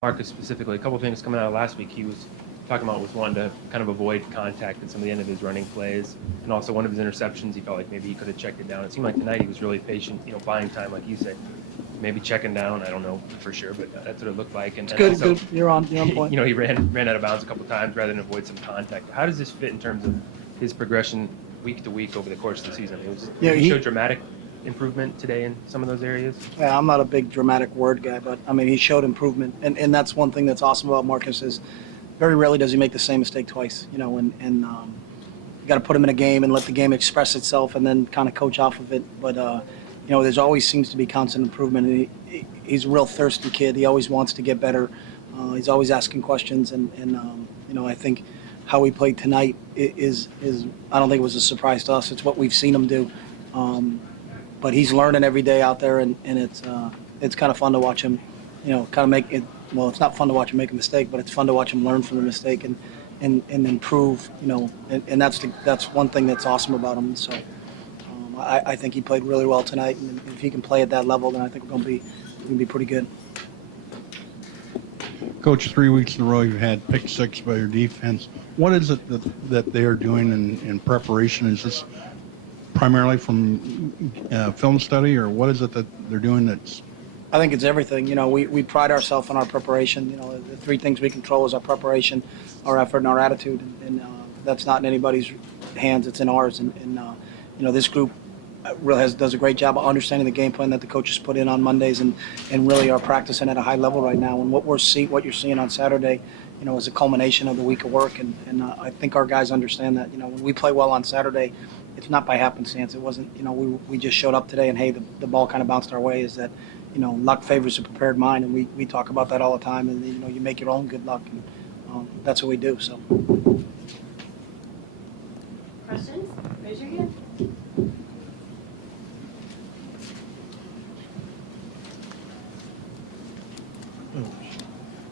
Marcus specifically, a couple of things coming out of last week. He was talking about was wanting to kind of avoid contact at some of the end of his running plays, and also one of his interceptions. He felt like maybe he could have checked it down. It seemed like tonight he was really patient, buying time, like you said, maybe checking down. I don't know for sure, but that's what it looked like. And, It's good. also, Good. You're on point. he ran out of bounds a couple of times rather than avoid some contact. How does this fit in terms of his progression week to week over the course of the season? He showed dramatic improvement today in some of those areas. Yeah, I'm not a big dramatic word guy, but I mean he showed improvement, and that's one thing that's awesome about Marcus is very rarely does he make the same mistake twice. And you got to put him in a game and let the game express itself, and then kind of coach off of it. But there's always seems to be constant improvement. And he's a real thirsty kid. He always wants to get better. He's always asking questions, and I think how he played tonight is I don't think it was a surprise to us. It's what we've seen him do. But he's learning every day out there, and it's kind of fun to watch him, kind of make it. Well, it's not fun to watch him make a mistake, but it's fun to watch him learn from the mistake and improve. And that's one thing that's awesome about him. So I think he played really well tonight, and if he can play at that level, then I think we're going to be pretty good. Coach, 3 weeks in a row you've had pick six by your defense. What is it that they are doing in preparation? Is this primarily from film study, or what is it that they're doing that's... I think it's everything. We pride ourselves on our preparation. The three things we control is our preparation, our effort, and our attitude. And that's not in anybody's hands. It's in ours. And this group really does a great job of understanding the game plan that the coaches put in on Mondays and really are practicing at a high level right now. And what you're seeing on Saturday, is a culmination of the week of work. And I think our guys understand that. When we play well on Saturday, it's not by happenstance. It wasn't, we just showed up today and, hey, the ball kind of bounced our way. Is that, luck favors a prepared mind, and we talk about that all the time. And, you make your own good luck, and that's what we do. So. Questions? Raise your hand.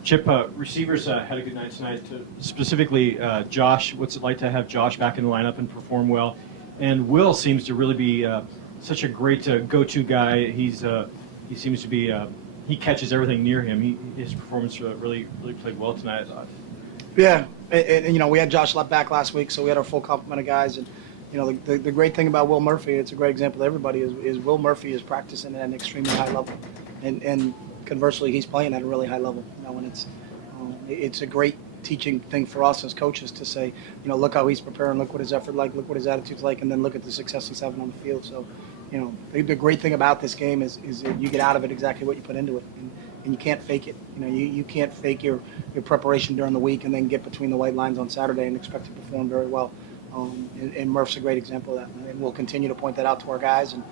Chip, receivers had a good night tonight. Specifically, Josh, what's it like to have Josh back in the lineup and perform well? And Will seems to really be such a great go-to guy. He seems to be he catches everything near him. His performance really played well tonight, I thought. Yeah, and we had Josh back last week, so we had our full complement of guys. And the great thing about Will Murphy, it's a great example to everybody, is Will Murphy is practicing at an extremely high level, and conversely, he's playing at a really high level. And it's a great teaching thing for us as coaches to say, look how he's preparing, look what his effort like, look what his attitude's like, and then look at the success he's having on the field. So, the great thing about this game is that you get out of it exactly what you put into it, and you can't fake it. You can't fake your preparation during the week and then get between the white lines on Saturday and expect to perform very well. And Murph's a great example of that, and we'll continue to point that out to our guys. And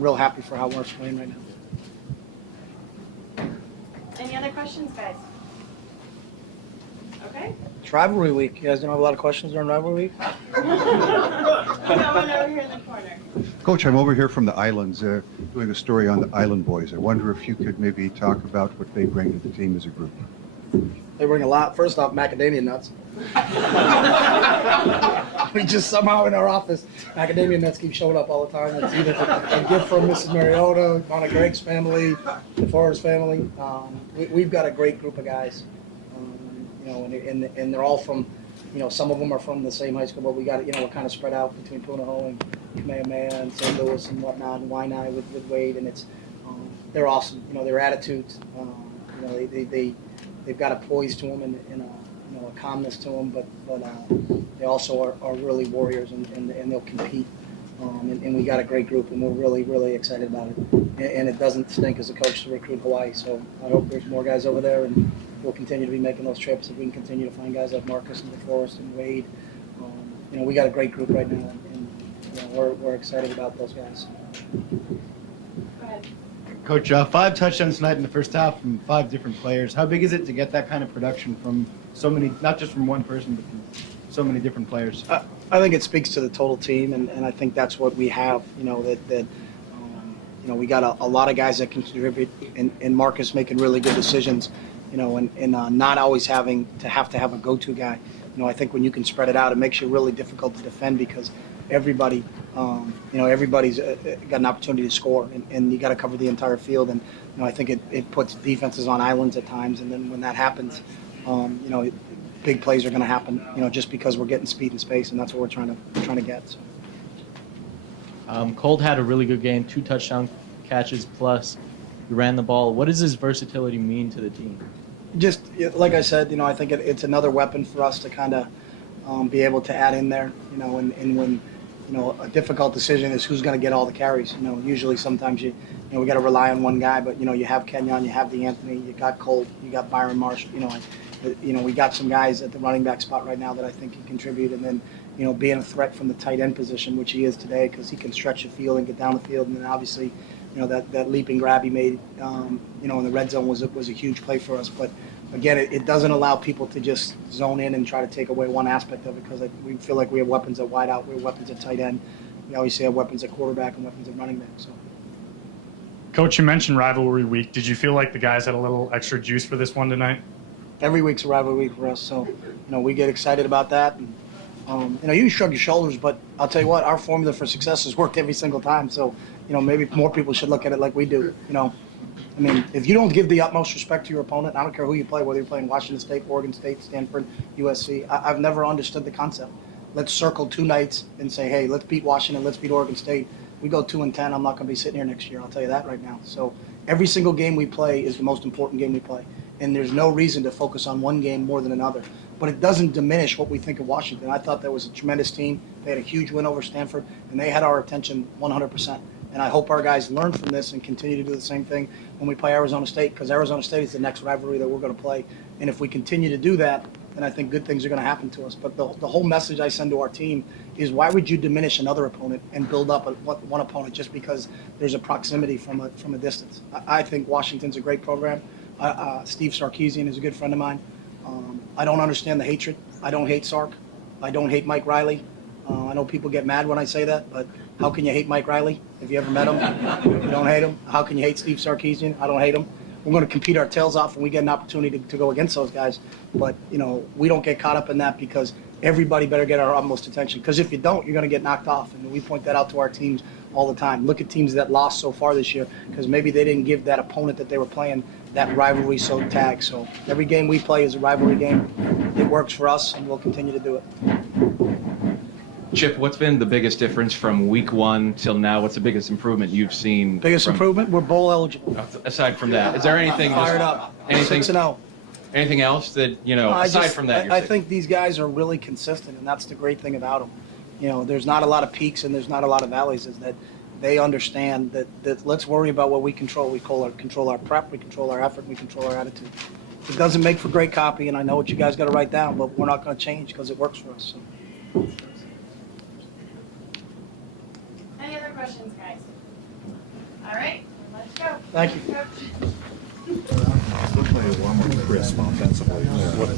real happy for how Murph's playing right now. Any other questions, guys? Okay. It's rivalry week. You guys don't have a lot of questions during rivalry week? We got one over here in the corner. Coach, I'm over here from the Islands doing a story on the Island Boys. I wonder if you could maybe talk about what they bring to the team as a group. They bring a lot. First off, macadamia nuts. We just somehow in our office, macadamia nuts keep showing up all the time. It's either a gift from Mrs. Mariota, Donna Greg's family, the Forrest family. We've got a great group of guys, and they're all from, some of them are from the same high school, but we got, we're kind of spread out between Punahou and Kamehameha and St. Louis and whatnot, and Waianae with Wade, and it's, they're awesome. Their attitudes, they've got a poise to them and a calmness to them, but they also are really warriors, and they'll compete. And we got a great group, and we're really excited about it. And it doesn't stink as a coach to recruit Hawaii, so I hope there's more guys over there, and we'll continue to be making those trips if we can continue to find guys like Marcus and DeForest and Wade. We got a great group right now, and we're excited about those guys. Go ahead. Coach, 5 touchdowns tonight in the first half from 5 different players. How big is it to get that kind of production from so many, not just from one person, but from so many different players? I think it speaks to the total team, and I think that's what we have. We got a lot of guys that can contribute, and Marcus making really good decisions. And not always having to have a go-to guy. I think when you can spread it out, it makes you really difficult to defend because everybody, everybody's got an opportunity to score, and you got to cover the entire field. And I think it puts defenses on islands at times, and then when that happens, big plays are going to happen. Just because we're getting speed and space, and that's what we're trying to get. So. Colt had a really good game, 2 touchdown catches plus. You ran the ball. What does his versatility mean to the team? Just like I said, I think it's another weapon for us to kind of be able to add in there. And when a difficult decision is who's going to get all the carries. Usually sometimes we got to rely on one guy, but you have Kenyon, you have DeAnthony, you got Colt, you got Byron Marshall. We got some guys at the running back spot right now that I think can contribute, and then being a threat from the tight end position, which he is today, because he can stretch the field and get down the field, and then obviously that leaping grab he made in the red zone was a huge play for us. But again, it doesn't allow people to just zone in and try to take away one aspect of it, because we feel like we have weapons at wide out, we have weapons at tight end, we obviously have weapons at quarterback and weapons at running back. So. Coach, you mentioned rivalry week. Did you feel like the guys had a little extra juice for this one tonight? Every week's a rivalry week for us, so we get excited about that. And, you can shrug your shoulders, but I'll tell you what, our formula for success has worked every single time. So maybe more people should look at it like we do. If you don't give the utmost respect to your opponent, I don't care who you play, whether you're playing Washington State, Oregon State, Stanford, USC. I've never understood the concept. Let's circle 2 nights and say, hey, let's beat Washington, let's beat Oregon State. We go 2-10, I'm not going to be sitting here next year. I'll tell you that right now. So every single game we play is the most important game we play. And there's no reason to focus on one game more than another. But it doesn't diminish what we think of Washington. I thought that was a tremendous team. They had a huge win over Stanford, and they had our attention 100%. And I hope our guys learn from this and continue to do the same thing when we play Arizona State, because Arizona State is the next rivalry that we're going to play. And if we continue to do that, then I think good things are going to happen to us. But the whole message I send to our team is, why would you diminish another opponent and build up one opponent just because there's a proximity from a distance? I think Washington's a great program. Steve Sarkisian is a good friend of mine. I don't understand the hatred. I don't hate Sark. I don't hate Mike Riley. I know people get mad when I say that, but how can you hate Mike Riley if you ever met him? You don't hate him. How can you hate Steve Sarkisian? I don't hate him. We're going to compete our tails off when we get an opportunity to go against those guys. But, we don't get caught up in that, because everybody better get our utmost attention. Because if you don't, you're going to get knocked off. And we point that out to our teams all the time. Look at teams that lost so far this year, because maybe they didn't give that opponent that they were playing that rivalry tag. So every game we play is a rivalry game. It works for us, and we'll continue to do it. Chip, what's been the biggest difference from week 1 till now? What's the biggest improvement you've seen? Improvement? We're bowl eligible. Aside from that, is there anything? Fired up. Anything? 6-0. Anything else that aside from that? I think these guys are really consistent, and that's the great thing about them. There's not a lot of peaks and there's not a lot of valleys. Is that they understand that let's worry about what we control. We control our prep, we control our effort, we control our attitude. It doesn't make for great copy, and I know what you guys got to write down, but we're not going to change because it works for us. So. Any other questions, guys? All right, let's go. Thank you. Coach. Crisp offensively. What